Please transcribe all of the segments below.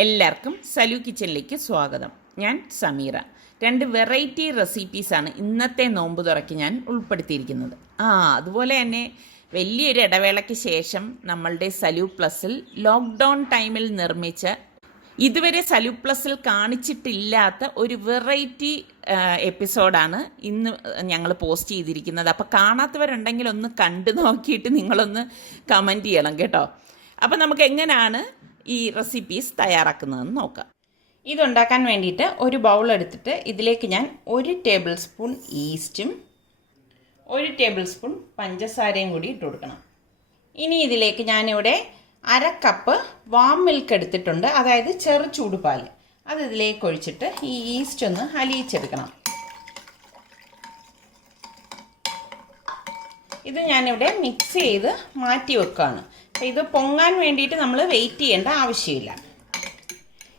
എല്ലാവർക്കും സലു കിച്ചണിലേക്ക് സ്വാഗതം. ഞാൻ സമീറ. 2 വെറൈറ്റി റെസിപ്പീസാണ് ഇന്നത്തെ നോമ്പ് തുറയ്ക്ക് ഞാൻ ഉൾപ്പെടുത്തിയിരിക്കുന്നത്. അതുപോലെ തന്നെ വലിയൊരു ഇടവേളയ്ക്ക് ശേഷം നമ്മളുടെ സലു പ്ലസിൽ ലോക്ക്ഡൗൺ ടൈമിൽ നിർമ്മിച്ച, ഇതുവരെ സലു പ്ലസിൽ കാണിച്ചിട്ടില്ലാത്ത ഒരു വെറൈറ്റി എപ്പിസോഡാണ് ഇന്ന് ഞങ്ങൾ പോസ്റ്റ് ചെയ്തിരിക്കുന്നത്. അപ്പോൾ കാണാത്തവരുണ്ടെങ്കിൽ ഒന്ന് കണ്ടു നോക്കിയിട്ട് നിങ്ങളൊന്ന് കമൻറ്റ് ചെയ്യണം കേട്ടോ. അപ്പോൾ നമുക്ക് എങ്ങനെയാണ് ഈ റെസിപ്പീസ് തയ്യാറാക്കുന്നതെന്ന് നോക്കാം. ഇതുണ്ടാക്കാൻ വേണ്ടിയിട്ട് ഒരു ബൗൾ എടുത്തിട്ട് ഇതിലേക്ക് ഞാൻ 1 ടേബിൾ സ്പൂൺ ഈസ്റ്റും 1 ടേബിൾ സ്പൂൺ പഞ്ചസാരയും കൂടി ഇട്ട് കൊടുക്കണം. ഇനി ഇതിലേക്ക് ഞാനിവിടെ 1/2 കപ്പ് വാം മിൽക്ക് എടുത്തിട്ടുണ്ട്, അതായത് ചെറു ചൂടുപാൽ. അത് ഇതിലേക്ക് ഒഴിച്ചിട്ട് ഈ ഈസ്റ്റ് ഒന്ന് അലിയിച്ചെടുക്കണം. ഇത് ഞാനിവിടെ മിക്സ് ചെയ്ത് മാറ്റി വെക്കുകയാണ്. ഇത് പൊങ്ങാൻ വേണ്ടിയിട്ട് നമ്മൾ വെയിറ്റ് ചെയ്യേണ്ട ആവശ്യമില്ല.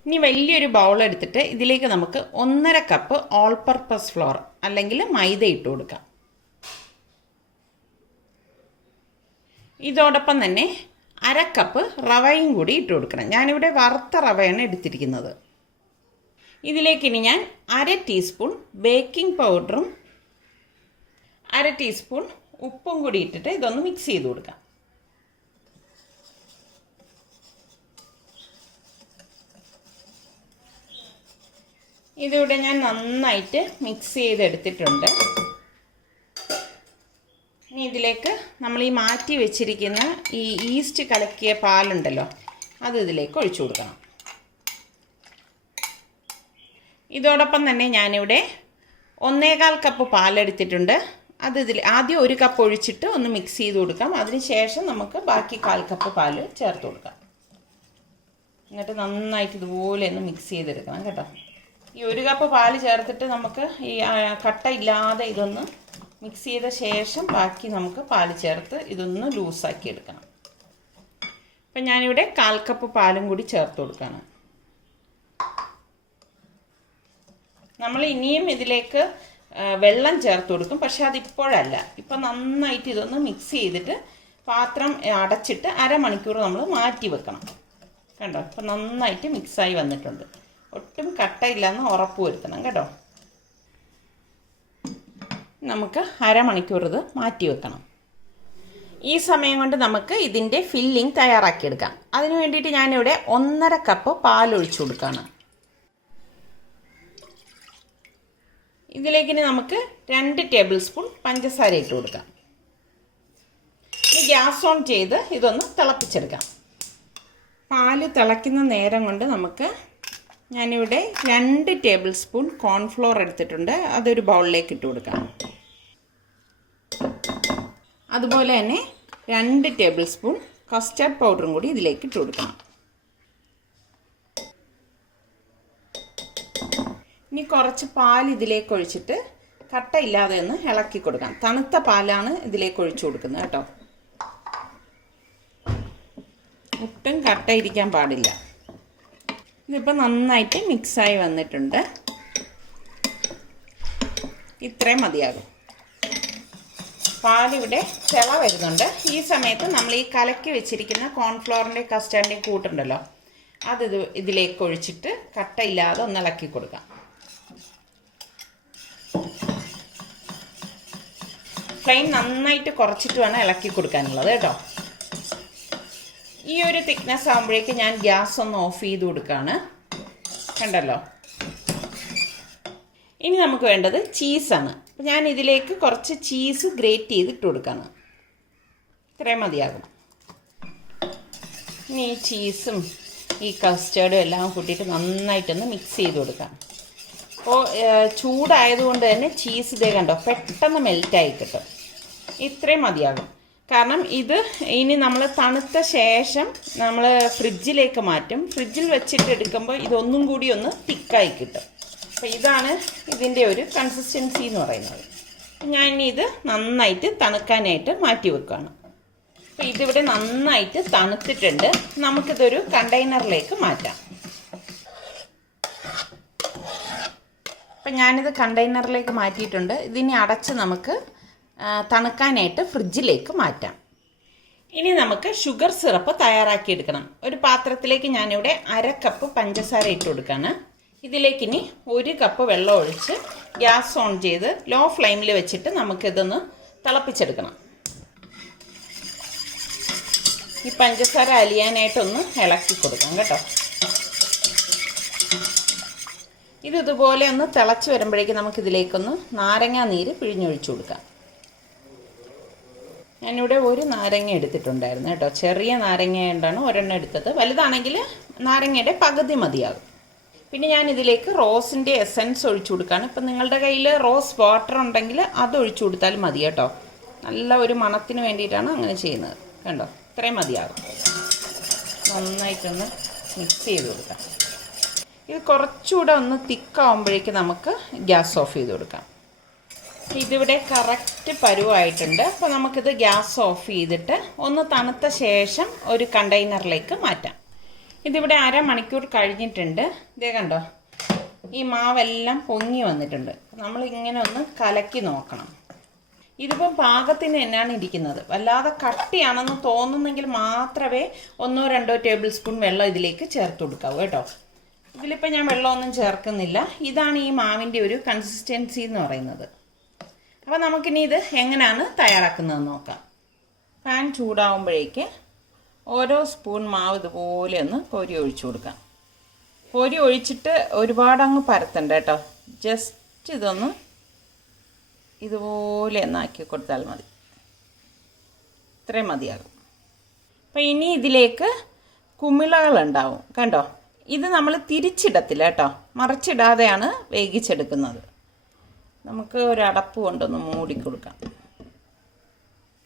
ഇനി വലിയൊരു ബൗൾ എടുത്തിട്ട് ഇതിലേക്ക് നമുക്ക് 1/2 കപ്പ് ഓൾ പർപ്പസ് ഫ്ലോർ അല്ലെങ്കിൽ മൈദ ഇട്ട് കൊടുക്കാം. ഇതോടൊപ്പം തന്നെ 1/2 കപ്പ് റവയും കൂടി ഇട്ട് കൊടുക്കണം. ഞാനിവിടെ വറുത്ത റവയാണ് എടുത്തിരിക്കുന്നത്. ഇതിലേക്ക് ഇനി ഞാൻ 1/2 ടീസ്പൂൺ ബേക്കിംഗ് പൗഡറും 1/2 ടീസ്പൂൺ ഉപ്പും കൂടി ഇട്ടിട്ട് ഇതൊന്ന് മിക്സ് ചെയ്ത് കൊടുക്കാം. ഇതിവിടെ ഞാൻ നന്നായിട്ട് മിക്സ് ചെയ്തെടുത്തിട്ടുണ്ട്. ഇനി ഇതിലേക്ക് നമ്മൾ ഈ മാറ്റി വെച്ചിരിക്കുന്ന ഈ ഈസ്റ്റ് കലക്കിയ പാലുണ്ടല്ലോ, അത് ഇതിലേക്ക് ഒഴിച്ചു കൊടുക്കണം. ഇതോടൊപ്പം തന്നെ ഞാനിവിടെ 1/4 കപ്പ് പാലെടുത്തിട്ടുണ്ട്. അത് ആദ്യം 1 കപ്പ് ഒഴിച്ചിട്ട് ഒന്ന് മിക്സ് ചെയ്ത് കൊടുക്കാം. അതിനുശേഷം നമുക്ക് ബാക്കി 1/4 കപ്പ് പാല് ചേർത്ത് കൊടുക്കാം. എന്നിട്ട് നന്നായിട്ട് ഇതുപോലെ ഒന്ന് മിക്സ് ചെയ്തെടുക്കണം കേട്ടോ. ഈ 1 കപ്പ് പാല് ചേർത്തിട്ട് നമുക്ക് ഈ കട്ട ഇല്ലാതെ ഇതൊന്ന് മിക്സ് ചെയ്ത ശേഷം ബാക്കി നമുക്ക് പാല് ചേർത്ത് ഇതൊന്ന് ലൂസാക്കി എടുക്കണം. അപ്പം ഞാനിവിടെ 1/4 കപ്പ് പാലും കൂടി ചേർത്ത് കൊടുക്കുകയാണ്. നമ്മൾ ഇനിയും ഇതിലേക്ക് വെള്ളം ചേർത്ത് കൊടുക്കും, പക്ഷെ അതിപ്പോഴല്ല. ഇപ്പം നന്നായിട്ട് ഇതൊന്ന് മിക്സ് ചെയ്തിട്ട് പാത്രം അടച്ചിട്ട് 1/2 മണിക്കൂർ നമ്മൾ മാറ്റി വെക്കണം. കണ്ടോ, ഇപ്പം നന്നായിട്ട് മിക്സായി വന്നിട്ടുണ്ട്. ഒട്ടും കട്ടയില്ലെന്ന് ഉറപ്പ് വരുത്തണം കേട്ടോ. നമുക്ക് 1/2 മണിക്കൂർ ഇത് മാറ്റി വെക്കണം. ഈ സമയം കൊണ്ട് നമുക്ക് ഇതിൻ്റെ ഫില്ലിംഗ് തയ്യാറാക്കിയെടുക്കാം. അതിന് വേണ്ടിയിട്ട് ഞാനിവിടെ 1/2 കപ്പ് പാലൊഴിച്ചു കൊടുക്കുകയാണ്. ഇതിലേക്ക് ഇനി നമുക്ക് 2 ടേബിൾ സ്പൂൺ പഞ്ചസാര ഇട്ട് കൊടുക്കാം. ഇനി ഗ്യാസ് ഓൺ ചെയ്ത് ഇതൊന്ന് തിളപ്പിച്ചെടുക്കാം. പാല് തിളയ്ക്കുന്ന നേരം കൊണ്ട് നമുക്ക് ഞാനിവിടെ 2 ടേബിൾ സ്പൂൺ കോൺഫ്ലോർ എടുത്തിട്ടുണ്ട്. അതൊരു ബൗളിലേക്ക് ഇട്ട് കൊടുക്കാം. അതുപോലെ തന്നെ 2 ടേബിൾ സ്പൂൺ കസ്റ്റർഡ് പൗഡറും കൂടി ഇതിലേക്ക് ഇട്ട് കൊടുക്കണം. ഇനി കുറച്ച് പാൽ ഇതിലേക്ക് ഒഴിച്ചിട്ട് കട്ടയില്ലാതെ ഒന്ന് ഇളക്കി കൊടുക്കാം. തണുത്ത പാലാണ് ഇതിലേക്ക് ഒഴിച്ചു കൊടുക്കുന്നത് കേട്ടോ. ഒട്ടും കട്ട ഇരിക്കാൻ പാടില്ല. ഇതിപ്പോൾ നന്നായിട്ട് മിക്സായി വന്നിട്ടുണ്ട്. ഇത്രയും മതിയാകും. പാലിവിടെ തിള വരുന്നുണ്ട്. ഈ സമയത്ത് നമ്മൾ ഈ കലക്കി വെച്ചിരിക്കുന്ന കോൺഫ്ലോറിൻ്റെ കസ്റ്റാർഡിൻ്റെ കൂട്ടുണ്ടല്ലോ, അത് ഇതിലേക്ക് ഒഴിച്ചിട്ട് കട്ടയില്ലാതെ ഒന്ന് ഇളക്കി കൊടുക്കാം. ഫ്ലെയിം നന്നായിട്ട് കുറച്ചിട്ട് വേണം ഇളക്കി കൊടുക്കാനുള്ളത് കേട്ടോ. ഈ ഒരു തിക്നെസ് ആകുമ്പോഴേക്ക് ഞാൻ ഗ്യാസ് ഒന്ന് ഓഫ് ചെയ്ത് കൊടുക്കുകയാണ്. കണ്ടല്ലോ. ഇനി നമുക്ക് വേണ്ടത് ചീസാണ്. അപ്പം ഞാൻ ഇതിലേക്ക് കുറച്ച് ചീസ് ഗ്രേറ്റ് ചെയ്തിട്ട് കൊടുക്കുകയാണ്. ഇത്രയും മതിയാകും. ഇനി ഈ ചീസും ഈ കസ്റ്റേർഡും എല്ലാം കൂട്ടിയിട്ട് നന്നായിട്ടൊന്ന് മിക്സ് ചെയ്ത് കൊടുക്കാം. അപ്പോൾ ചൂടായതുകൊണ്ട് തന്നെ ചീസ് ഇതേ കണ്ടോ പെട്ടെന്ന് മെൽറ്റായി കിട്ടും. ഇത്രയും മതിയാകും. കാരണം ഇത് ഇനി നമ്മൾ തണുത്ത ശേഷം നമ്മൾ ഫ്രിഡ്ജിലേക്ക് മാറ്റും. ഫ്രിഡ്ജിൽ വെച്ചിട്ട് എടുക്കുമ്പോൾ ഇതൊന്നും കൂടി ഒന്ന് തിക്കായി കിട്ടും. അപ്പോൾ ഇതാണ് ഇതിൻ്റെ ഒരു കൺസിസ്റ്റൻസി എന്ന് പറയുന്നത്. ഞാൻ ഇനി ഇത് നന്നായിട്ട് തണുക്കാനായിട്ട് മാറ്റി വെക്കുകയാണ്. അപ്പോൾ ഇതിവിടെ നന്നായിട്ട് തണുത്തിട്ടുണ്ട്. നമുക്കിതൊരു കണ്ടെയ്നറിലേക്ക് മാറ്റാം. അപ്പം ഞാനിത് കണ്ടെയ്നറിലേക്ക് മാറ്റിയിട്ടുണ്ട്. ഇതിനെ അടച്ച് നമുക്ക് തണുക്കാനായിട്ട് ഫ്രിഡ്ജിലേക്ക് മാറ്റാം. ഇനി നമുക്ക് ഷുഗർ സിറപ്പ് തയ്യാറാക്കിയെടുക്കണം. ഒരു പാത്രത്തിലേക്ക് ഞാനിവിടെ 1/2 കപ്പ് പഞ്ചസാര ഇട്ട് കൊടുക്കുകയാണ്. ഇതിലേക്ക് ഇനി 1 കപ്പ് വെള്ളം ഒഴിച്ച് ഗ്യാസ് ഓൺ ചെയ്ത് ലോ ഫ്ലെയിമിൽ വെച്ചിട്ട് നമുക്കിതൊന്ന് തിളപ്പിച്ചെടുക്കണം. ഈ പഞ്ചസാര അലിയാനായിട്ടൊന്ന് ഇളക്കി കൊടുക്കാം കേട്ടോ. ഇതുപോലെ ഒന്ന് തിളച്ച് വരുമ്പോഴേക്കും നമുക്കിതിലേക്കൊന്ന് നാരങ്ങ നീര് പിഴിഞ്ഞൊഴിച്ചു കൊടുക്കാം. ഞാനിവിടെ 1 നാരങ്ങ എടുത്തിട്ടുണ്ടായിരുന്നു കേട്ടോ. ചെറിയ നാരങ്ങ കൊണ്ടാണ് ഒരെണ്ണം എടുത്തത്. വലുതാണെങ്കിൽ നാരങ്ങയുടെ പകുതി മതിയാകും. പിന്നെ ഞാൻ ഇതിലേക്ക് റോസിൻ്റെ എസൻസ് ഒഴിച്ചു കൊടുക്കുകയാണ്. ഇപ്പം നിങ്ങളുടെ കയ്യിൽ റോസ് വാട്ടർ ഉണ്ടെങ്കിൽ അത് ഒഴിച്ചു കൊടുത്താൽ മതി കേട്ടോ. നല്ല ഒരു മണത്തിന് വേണ്ടിയിട്ടാണ് അങ്ങനെ ചെയ്യുന്നത്. കണ്ടോ, ഇത്രയും മതിയാകും. നന്നായിട്ടൊന്ന് മിക്സ് ചെയ്ത് കൊടുക്കാം. ഇത് കുറച്ചുകൂടെ ഒന്ന് തിക്കാവുമ്പോഴേക്ക് നമുക്ക് ഗ്യാസ് ഓഫ് ചെയ്ത് കൊടുക്കാം. ഇതിവിടെ കറക്റ്റ് പരുവായിട്ടുണ്ട്. അപ്പോൾ നമുക്കിത് ഗ്യാസ് ഓഫ് ചെയ്തിട്ട് ഒന്ന് തണുത്ത ശേഷം ഒരു കണ്ടെയ്നറിലേക്ക് മാറ്റാം. ഇതിവിടെ 1/2 മണിക്കൂർ കഴിഞ്ഞിട്ടുണ്ട്. ഇതേ കണ്ടോ, ഈ മാവെല്ലാം പൊങ്ങി വന്നിട്ടുണ്ട്. നമ്മളിങ്ങനെ ഒന്ന് കലക്കി നോക്കണം. ഇതിപ്പം പാകത്തിന് തന്നെയാണ് ഇരിക്കുന്നത്. വല്ലാതെ കട്ടിയാണെന്ന് തോന്നുന്നെങ്കിൽ മാത്രമേ 1-2 ടേബിൾ സ്പൂൺ വെള്ളം ഇതിലേക്ക് ചേർത്ത് കൊടുക്കാവൂ കേട്ടോ. ഇതിലിപ്പോൾ ഞാൻ വെള്ളമൊന്നും ചേർക്കുന്നില്ല. ഇതാണ് ഈ മാവിൻ്റെ ഒരു കൺസിസ്റ്റൻസി എന്ന് പറയുന്നത്. അപ്പോൾ നമുക്കിനി ഇത് എങ്ങനെയാണ് തയ്യാറാക്കുന്നതെന്ന് നോക്കാം. പാൻ ചൂടാവുമ്പോഴേക്ക് ഓരോ സ്പൂൺ മാവ് ഇതുപോലെ ഒന്ന് കോരി ഒഴിച്ചു കൊടുക്കാം. കോരി ഒഴിച്ചിട്ട് ഒരുപാടങ്ങ് പരത്തണ്ട കേട്ടോ. ജസ്റ്റ് ഇതൊന്ന് ഇതുപോലെ ഒന്നാക്കി കൊടുത്താൽ മതി. ഇത്രയും മതിയാകും. അപ്പോൾ ഇനി ഇതിലേക്ക് കുമിളകളുണ്ടാവും കണ്ടോ. ഇത് നമ്മൾ തിരിച്ചിടത്തില്ല കേട്ടോ, മറിച്ചിടാതെയാണ് വേവിച്ചെടുക്കുന്നത്. നമുക്ക് ഒരു അടപ്പ് കൊണ്ടൊന്ന് മൂടിക്കൊടുക്കാം.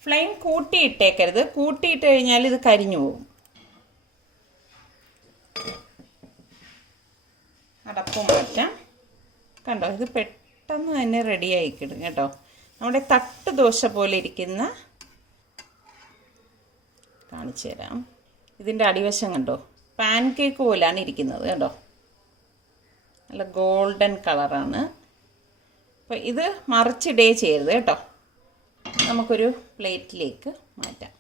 ഫ്ലെയിം കൂട്ടിയിട്ടേക്കരുത്. കൂട്ടിയിട്ട് കഴിഞ്ഞാൽ ഇത് കരിഞ്ഞു പോകും. അടപ്പ് മാറ്റാം. കണ്ടോ, ഇത് പെട്ടെന്ന് തന്നെ റെഡിയായി കിട്ടും കേട്ടോ. നമ്മുടെ തട്ട് ദോശ പോലെ ഇരിക്കുന്ന, കാണിച്ചു തരാം. ഇതിൻ്റെ അടിവശം കണ്ടോ, പാൻകേക്ക് പോലെയാണ് ഇരിക്കുന്നത് കേട്ടോ. നല്ല ഗോൾഡൻ കളറാണ്. അപ്പോൾ ഇത് മറിച്ചിടേ ചെയ്യരുത് കേട്ടോ. നമുക്കൊരു പ്ലേറ്റിലേക്ക് മാറ്റാം.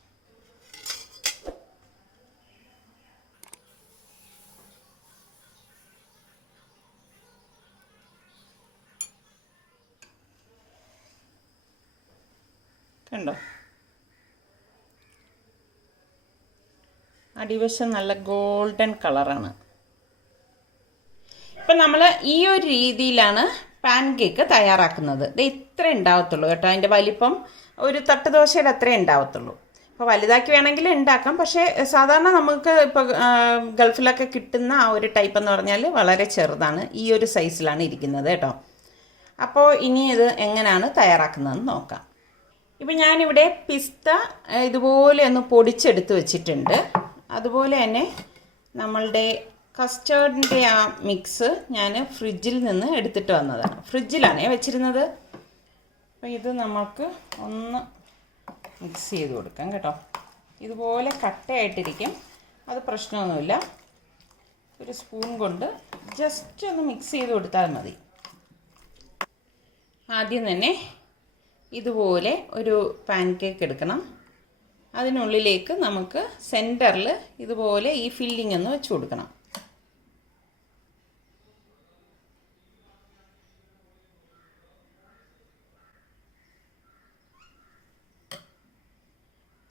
കണ്ടോ, അടിവശം നല്ല ഗോൾഡൻ കളറാണ്. ഇപ്പം നമ്മൾ ഈ ഒരു രീതിയിലാണ് പാൻകേക്ക് തയ്യാറാക്കുന്നത്. ഇത് ഇത്ര ഉണ്ടാവത്തുള്ളൂ കേട്ടോ. അതിൻ്റെ വലിപ്പം ഒരു തട്ട് ദോശയുടെ അത്രേ ഉണ്ടാവത്തുള്ളൂ. അപ്പോൾ വലുതാക്കി വേണമെങ്കിൽ ഉണ്ടാക്കാം. പക്ഷേ സാധാരണ നമുക്ക് ഇപ്പോൾ ഗൾഫിലൊക്കെ കിട്ടുന്ന ആ ഒരു ടൈപ്പ് എന്ന് പറഞ്ഞാൽ വളരെ ചെറുതാണ്. ഈ ഒരു സൈസിലാണ് ഇരിക്കുന്നത് കേട്ടോ. അപ്പോൾ ഇനി ഇത് എങ്ങനെയാണ് തയ്യാറാക്കുന്നതെന്ന് നോക്കാം. ഇപ്പം ഞാനിവിടെ പിസ്ത ഇതുപോലെ ഒന്ന് പൊടിച്ചെടുത്ത് വെച്ചിട്ടുണ്ട്. അതുപോലെ തന്നെ നമ്മളുടെ കസ്റ്റേർഡിൻ്റെ ആ മിക്സ് ഞാൻ ഫ്രിഡ്ജിൽ നിന്ന് എടുത്തിട്ട് വന്നതാണ്. ഫ്രിഡ്ജിലാണേ വെച്ചിരുന്നത്. അപ്പോൾ ഇത് നമുക്ക് ഒന്ന് മിക്സ് ചെയ്ത് കൊടുക്കാം കേട്ടോ. ഇതുപോലെ കട്ടയായിട്ടിരിക്കും, അത് പ്രശ്നമൊന്നുമില്ല. ഒരു സ്പൂൺ കൊണ്ട് ജസ്റ്റ് ഒന്ന് മിക്സ് ചെയ്ത് കൊടുത്താൽ മതി. ആദ്യം തന്നെ ഇതുപോലെ ഒരു പാൻകേക്ക് എടുക്കണം. അതിനുള്ളിലേക്ക് നമുക്ക് സെൻറ്ററിൽ ഇതുപോലെ ഈ ഫില്ലിംഗ് ഒന്ന് വെച്ച് കൊടുക്കണം.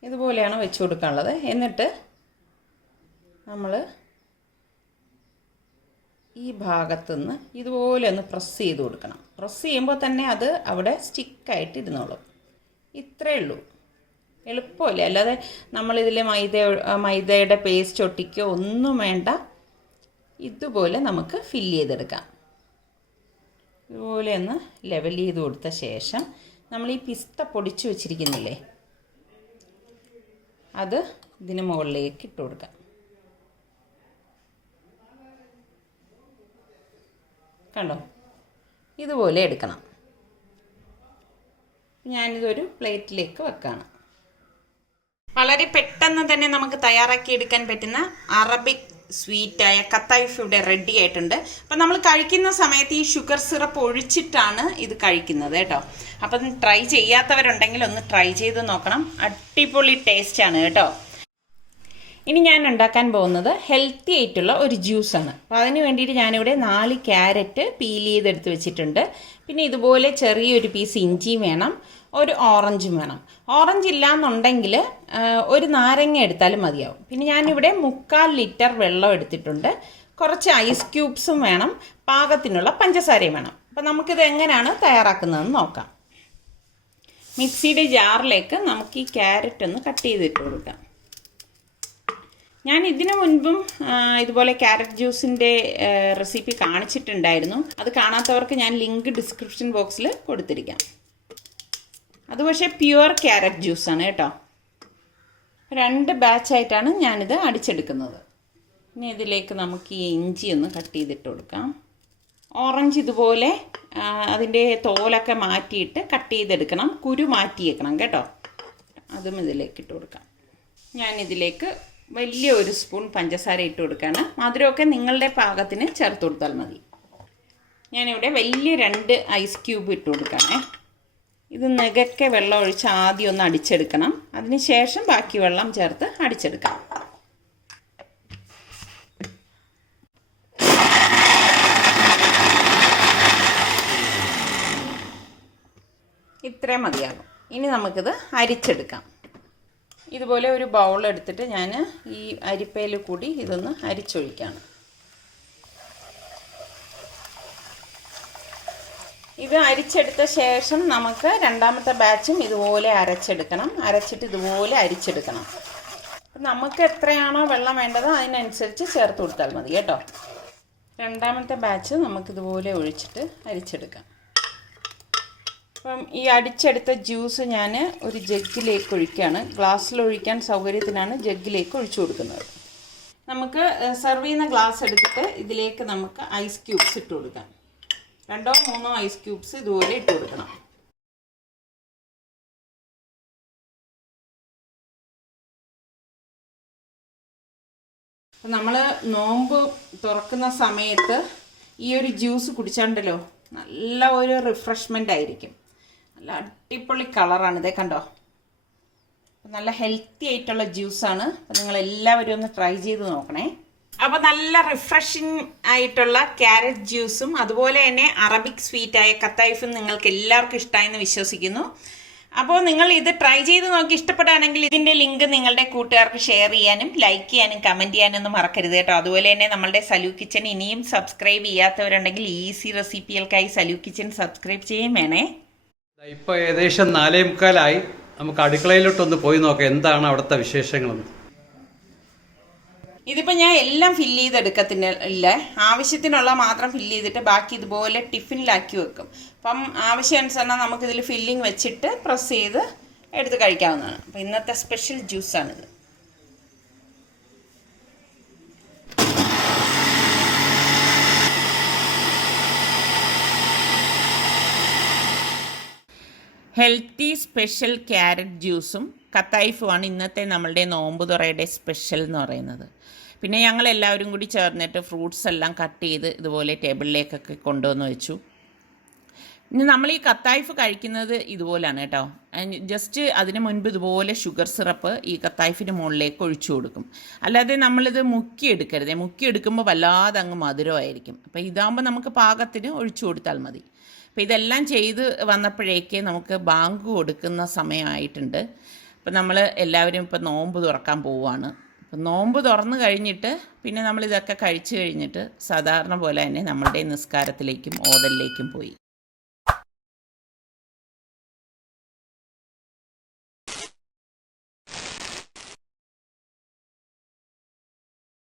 ഇതുപോലെയാണ് വെച്ച് കൊടുക്കാനുള്ളത്. എന്നിട്ട് നമ്മൾ ഈ ഭാഗത്തുനിന്ന് ഇതുപോലെ ഒന്ന് പ്രസ് ചെയ്ത് കൊടുക്കണം. പ്രസ് ചെയ്യുമ്പോൾ തന്നെ അത് അവിടെ സ്റ്റിക്കായിട്ട് ഇരുന്നോളും. ഇത്രയേ ഉള്ളൂ. എളുപ്പമല്ലേ, അല്ലാതെ നമ്മളിതിൽ മൈദയുടെ പേസ്റ്റ് ഒട്ടിക്കോ ഒന്നും വേണ്ട. ഇതുപോലെ നമുക്ക് ഫില്ല് ചെയ്തെടുക്കാം. ഇതുപോലെ ഒന്ന് ലെവൽ ചെയ്ത് കൊടുത്ത ശേഷം നമ്മൾ ഈ പിസ്ത പൊടിച്ച് വെച്ചിരിക്കുന്നില്ലേ, അത് ഇതിന് മുകളിലേക്ക് ഇട്ട് കൊടുക്കാം. കണ്ടോ, ഇതുപോലെ എടുക്കണം. ഞാനിതൊരു പ്ലേറ്റിലേക്ക് വെക്കാണ്. വളരെ പെട്ടെന്ന് തന്നെ നമുക്ക് തയ്യാറാക്കി എടുക്കാൻ പറ്റുന്ന അറബിക് സ്വീറ്റായ കത്തായിഫ് ഇവിടെ റെഡി ആയിട്ടുണ്ട്. അപ്പം നമ്മൾ കഴിക്കുന്ന സമയത്ത് ഈ ഷുഗർ സിറപ്പ് ഒഴിച്ചിട്ടാണ് ഇത് കഴിക്കുന്നത് കേട്ടോ. അപ്പം ട്രൈ ചെയ്യാത്തവരുണ്ടെങ്കിൽ ഒന്ന് ട്രൈ ചെയ്ത് നോക്കണം. അടിപൊളി ടേസ്റ്റാണ് കേട്ടോ. ഇനി ഞാൻ ഉണ്ടാക്കാൻ പോകുന്നത് ഹെൽത്തി ആയിട്ടുള്ള ഒരു ജ്യൂസാണ്. അപ്പോൾ അതിന് വേണ്ടിയിട്ട് ഞാനിവിടെ 4 ക്യാരറ്റ് പീൽ ചെയ്തെടുത്ത് വെച്ചിട്ടുണ്ട്. പിന്നെ ഇതുപോലെ ചെറിയൊരു പീസ് ഇഞ്ചിയും വേണം, ഒരു ഓറഞ്ചും വേണം. ഓറഞ്ച് ഇല്ലാന്നുണ്ടെങ്കിൽ ഒരു നാരങ്ങ എടുത്താലും മതിയാവും. പിന്നെ ഞാനിവിടെ 3/4 ലിറ്റർ വെള്ളം എടുത്തിട്ടുണ്ട്. കുറച്ച് ഐസ് ക്യൂബ്സും വേണം, പാകത്തിനുള്ള പഞ്ചസാരയും വേണം. അപ്പോൾ നമുക്കിത് എങ്ങനെയാണ് തയ്യാറാക്കുന്നതെന്ന് നോക്കാം. മിക്സിയുടെ ജാറിലേക്ക് നമുക്ക് ഈ ക്യാരറ്റ് ഒന്ന് കട്ട് ചെയ്തിട്ട് കൊടുക്കാം. ഞാൻ ഇതിനു മുൻപും ഇതുപോലെ ക്യാരറ്റ് ജ്യൂസിൻ്റെ റെസിപ്പി കാണിച്ചിട്ടുണ്ടായിരുന്നു. അത് കാണാത്തവർക്ക് ഞാൻ ലിങ്ക് ഡിസ്ക്രിപ്ഷൻ ബോക്സിൽ കൊടുത്തിരിക്കാം. അത് പക്ഷേ പ്യുവർ ക്യാരറ്റ് ജ്യൂസാണ് കേട്ടോ. 2 ബാച്ചായിട്ടാണ് ഞാനിത് അടിച്ചെടുക്കുന്നത്. ഇനി ഇതിലേക്ക് നമുക്ക് ഈ ഇഞ്ചി ഒന്ന് കട്ട് ചെയ്തിട്ട് കൊടുക്കാം. ഓറഞ്ച് ഇതുപോലെ അതിൻ്റെ തോലൊക്കെ മാറ്റിയിട്ട് കട്ട് ചെയ്തെടുക്കണം, കുരു മാറ്റിയേക്കണം കേട്ടോ. അതും ഇതിലേക്ക് ഇട്ട് കൊടുക്കാം. ഞാനിതിലേക്ക് വലിയ 1 സ്പൂൺ പഞ്ചസാര ഇട്ട് കൊടുക്കുകയാണ്. മധുരമൊക്കെ നിങ്ങളുടെ പാകത്തിന് ചേർത്ത് കൊടുത്താൽ മതി. ഞാനിവിടെ വലിയ 2 ഐസ് ക്യൂബ് ഇട്ട് കൊടുക്കുകയാണേ. ഇത് നികക്കെ വെള്ളം ഒഴിച്ച് ആദ്യം ഒന്ന് അടിച്ചെടുക്കണം. അതിനുശേഷം ബാക്കി വെള്ളം ചേർത്ത് അടിച്ചെടുക്കാം. ഇത്രയും മതിയാകും. ഇനി നമുക്കിത് അരിച്ചെടുക്കാം. ഇതുപോലെ ഒരു ബൗൾ എടുത്തിട്ട് ഞാൻ ഈ അരിപ്പയിൽ കൂടി ഇതൊന്ന് അരിച്ചൊഴിക്കുകയാണ്. ഇത് അരിച്ചെടുത്ത ശേഷം നമുക്ക് രണ്ടാമത്തെ ബാച്ചും ഇതുപോലെ അരച്ചെടുക്കണം. അരച്ചിട്ട് ഇതുപോലെ അരിച്ചെടുക്കണം. നമുക്ക് എത്രയാണോ വെള്ളം വേണ്ടത് അതിനനുസരിച്ച് ചേർത്ത് കൊടുത്താൽ മതി കേട്ടോ. രണ്ടാമത്തെ ബാച്ച് നമുക്കിതുപോലെ ഒഴിച്ചിട്ട് അരിച്ചെടുക്കാം. അപ്പം ഈ അടിച്ചെടുത്ത ജ്യൂസ് ഞാൻ ഒരു ജഗ്ഗിലേക്ക് ഒഴിക്കുകയാണ്. ഗ്ലാസ്സിൽ ഒഴിക്കാൻ സൗകര്യത്തിനാണ് ജഗ്ഗിലേക്ക് ഒഴിച്ചു കൊടുക്കുന്നത്. നമുക്ക് സെർവ് ചെയ്യുന്ന ഗ്ലാസ് എടുത്തിട്ട് ഇതിലേക്ക് നമുക്ക് ഐസ് ക്യൂബ്സ് ഇട്ട് കൊടുക്കാം. 2 or 3 ഐസ് ക്യൂബ്സ് ഇതുപോലെ ഇട്ട് കൊടുക്കണം. നമ്മൾ നോമ്പ് തുറക്കുന്ന സമയത്ത് ഈ ഒരു ജ്യൂസ് കുടിച്ചാണ്ടല്ലോ നല്ല ഒരു റിഫ്രഷ്മെൻ്റ് ആയിരിക്കും. നല്ല അടിപൊളി കളറാണ്, ഇതേ കണ്ടോ. നല്ല ഹെൽത്തി ആയിട്ടുള്ള ജ്യൂസാണ്. അപ്പോൾ നിങ്ങളെല്ലാവരും ഒന്ന് ട്രൈ ചെയ്ത് നോക്കണേ. അപ്പോൾ നല്ല റിഫ്രഷിങ് ആയിട്ടുള്ള ക്യാരറ്റ് ജ്യൂസും അതുപോലെ തന്നെ അറബിക് സ്വീറ്റായ കത്തായിഫും നിങ്ങൾക്ക് എല്ലാവർക്കും ഇഷ്ടമായെന്ന് വിശ്വസിക്കുന്നു. അപ്പോൾ നിങ്ങൾ ഇത് ട്രൈ ചെയ്ത് നോക്കി ഇഷ്ടപ്പെടുകയാണെങ്കിൽ ഇതിൻ്റെ ലിങ്ക് നിങ്ങളുടെ കൂട്ടുകാർക്ക് ഷെയർ ചെയ്യാനും ലൈക്ക് ചെയ്യാനും കമൻറ്റ് ചെയ്യാനൊന്നും മറക്കരുത് കേട്ടോ. അതുപോലെ തന്നെ നമ്മളുടെ സലൂ കിച്ചൻ ഇനിയും സബ്സ്ക്രൈബ് ചെയ്യാത്തവരുണ്ടെങ്കിൽ ഈസി റെസിപ്പികൾക്കായി സലൂ കിച്ചൻ സബ്സ്ക്രൈബ് ചെയ്യും വേണേ. ഇപ്പോൾ ഏകദേശം 4:45 നമുക്ക് അടുക്കളയിലോട്ടൊന്ന് പോയി നോക്കാം എന്താണ് അവിടുത്തെ വിശേഷങ്ങളെന്ന്. ഇതിപ്പോൾ ഞാൻ എല്ലാം ഫില്ല് ചെയ്തെടുക്കത്തില്ല, ആവശ്യത്തിനുള്ള മാത്രം ഫില്ല് ചെയ്തിട്ട് ബാക്കി ഇതുപോലെ ടിഫിനിലാക്കി വെക്കും. അപ്പം ആവശ്യാനുസരണം നമുക്കിതിൽ ഫില്ലിങ് വെച്ചിട്ട് പ്രസ് ചെയ്ത് എടുത്ത് കഴിക്കാവുന്നതാണ്. അപ്പോൾ ഇന്നത്തെ സ്പെഷ്യൽ ജ്യൂസാണിത്. ഹെൽത്തി സ്പെഷ്യൽ ക്യാരറ്റ് ജ്യൂസും കത്തായിഫുമാണ് ഇന്നത്തെ നമ്മളുടെ നോമ്പ് തുറയുടെ സ്പെഷ്യൽ എന്ന് പറയുന്നത്. പിന്നെ ഞങ്ങൾ എല്ലാവരും കൂടി ചേർന്നിട്ട് ഫ്രൂട്ട്സ് എല്ലാം കട്ട് ചെയ്ത് ഇതുപോലെ ടേബിളിലേക്കൊക്കെ കൊണ്ടുവന്ന് വെച്ചു. ഇനി നമ്മൾ ഈ കത്തായിഫ് കഴിക്കുന്നത് ഇതുപോലെയാണ് കേട്ടോ. ജസ്റ്റ് അതിന് മുൻപ് ഇതുപോലെ ഷുഗർ സിറപ്പ് ഈ കത്തായിഫിന് മുകളിലേക്ക് ഒഴിച്ചു കൊടുക്കും. അല്ലാതെ നമ്മളിത് മുക്കിയെടുക്കരുത്. മുക്കിയെടുക്കുമ്പോൾ വല്ലാതെ അങ്ങ് മധുരമായിരിക്കും. അപ്പോൾ ഇതാകുമ്പോൾ നമുക്ക് പാകത്തിന് ഒഴിച്ചു കൊടുത്താൽ മതി. അപ്പോൾ ഇതെല്ലാം ചെയ്ത് വന്നപ്പോഴേക്ക് നമുക്ക് ബാങ്ക് കൊടുക്കുന്ന സമയമായിട്ടുണ്ട്. അപ്പോൾ നമ്മൾ എല്ലാവരും ഇപ്പോൾ നോമ്പ് തുറക്കാൻ പോവുകയാണ്. അപ്പം നോമ്പ് തുറന്ന് കഴിഞ്ഞിട്ട് പിന്നെ നമ്മളിതൊക്കെ കഴിച്ചു കഴിഞ്ഞിട്ട് സാധാരണ പോലെ തന്നെ നമ്മളുടെ നിസ്കാരത്തിലേക്കും ഓതലിലേക്കും പോയി.